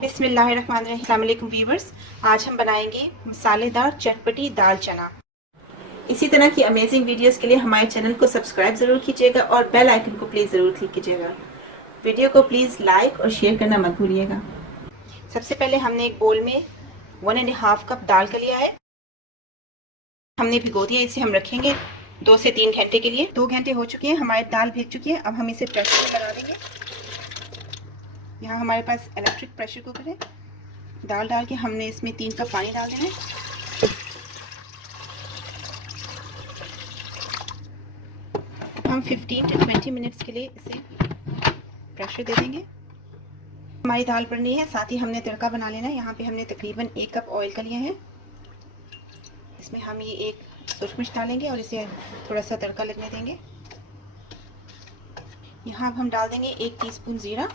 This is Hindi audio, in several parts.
बिस्मिल्लाहिर्रहमानिर्रहीम। अस्सलाम वालेकुम व्यूवर्स, आज हम बनाएंगे मसालेदार चटपटी दाल चना। इसी तरह की अमेजिंग वीडियोस के लिए हमारे चैनल को सब्सक्राइब ज़रूर कीजिएगा और बेल आइकन को प्लीज़ ज़रूर क्लिक कीजिएगा। वीडियो को प्लीज़ लाइक और शेयर करना मत भूलिएगा। सबसे पहले हमने एक बोल में 1.5 कप दाल का लिया है। हमने भिगो दिया, इसे हम रखेंगे 2 से 3 घंटे के लिए। 2 घंटे हो चुके हैं, हमारी दाल भीग चुकी है। अब हम इसे प्रेशर में लगा देंगे। यहाँ हमारे पास इलेक्ट्रिक प्रेशर कुकर है। दाल डाल के हमने इसमें 3 कप पानी डाल देना है। हम 15 to 20 मिनट्स के लिए इसे प्रेशर दे देंगे। हमारी दाल बननी है, साथ ही हमने तड़का बना लेना है। यहाँ पे हमने तकरीबन 1 कप ऑयल का लिया है। इसमें हम ये एक सुरख मिर्च डालेंगे और इसे थोड़ा सा तड़का लगने देंगे। यहाँ अब हम डाल देंगे 1 टीस्पून ज़ीरा।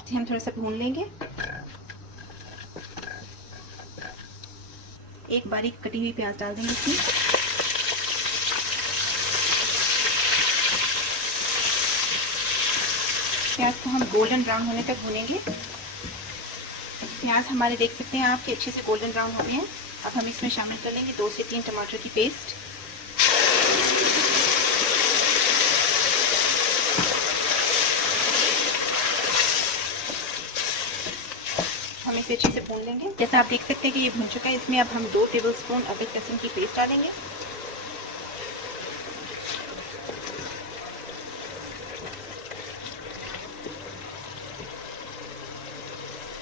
इसे हम थोड़ा सा भून लेंगे। एक बारीक कटी हुई प्याज डाल देंगे इसमें। प्याज को हम गोल्डन ब्राउन होने तक भूनेंगे। प्याज हमारे देख सकते हैं आपके अच्छे से गोल्डन ब्राउन हो गए हैं। अब हम इसमें शामिल कर लेंगे 2 से 3 टमाटर की पेस्ट। हम इसे अच्छे से भून लेंगे। जैसा आप देख सकते हैं कि ये भून चुका है। इसमें अब हम 2 टेबलस्पून अदरक लहसुन की पेस्ट डालेंगे।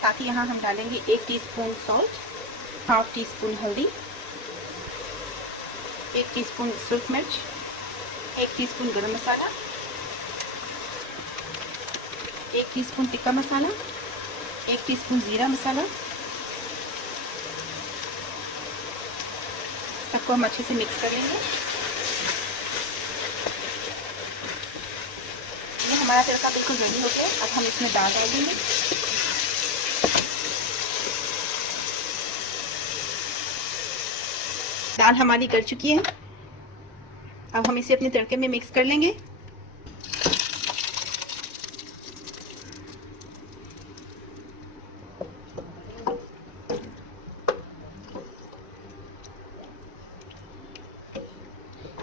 साथ ही यहाँ हम डालेंगे 1 टीस्पून सॉल्ट, 1/2 टीस्पून हल्दी, 1 टीस्पून सुरख मिर्च, 1 टीस्पून गरम मसाला, 1 टीस्पून टिक्का मसाला, 1 टीस्पून ज़ीरा मसाला। सबको हम अच्छे से मिक्स कर लेंगे। ये हमारा तड़का बिल्कुल रेडी हो गया। अब हम इसमें दाल डाल देंगे। दाल हमारी गल चुकी है। अब हम इसे अपने तड़के में मिक्स कर लेंगे।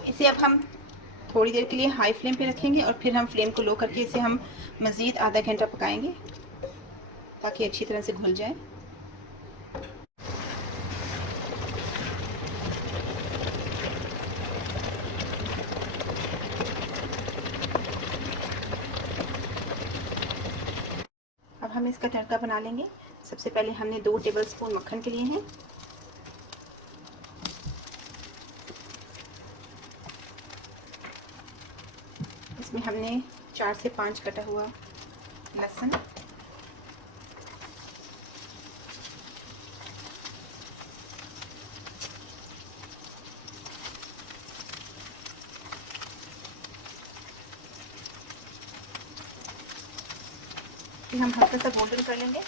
इसे अब हम थोड़ी देर के लिए हाई फ्लेम पे रखेंगे और फिर हम फ्लेम को लो करके इसे हम मज़ीद आधा घंटा पकाएंगे ताकि अच्छी तरह से घुल जाए। अब हम इसका तड़का बना लेंगे। सबसे पहले हमने 2 टेबलस्पून मक्खन के लिए हैं। इसमें हमने 4 से 5 कटा हुआ लहसुन, हम हल्का सा गोल्डन कर लेंगे।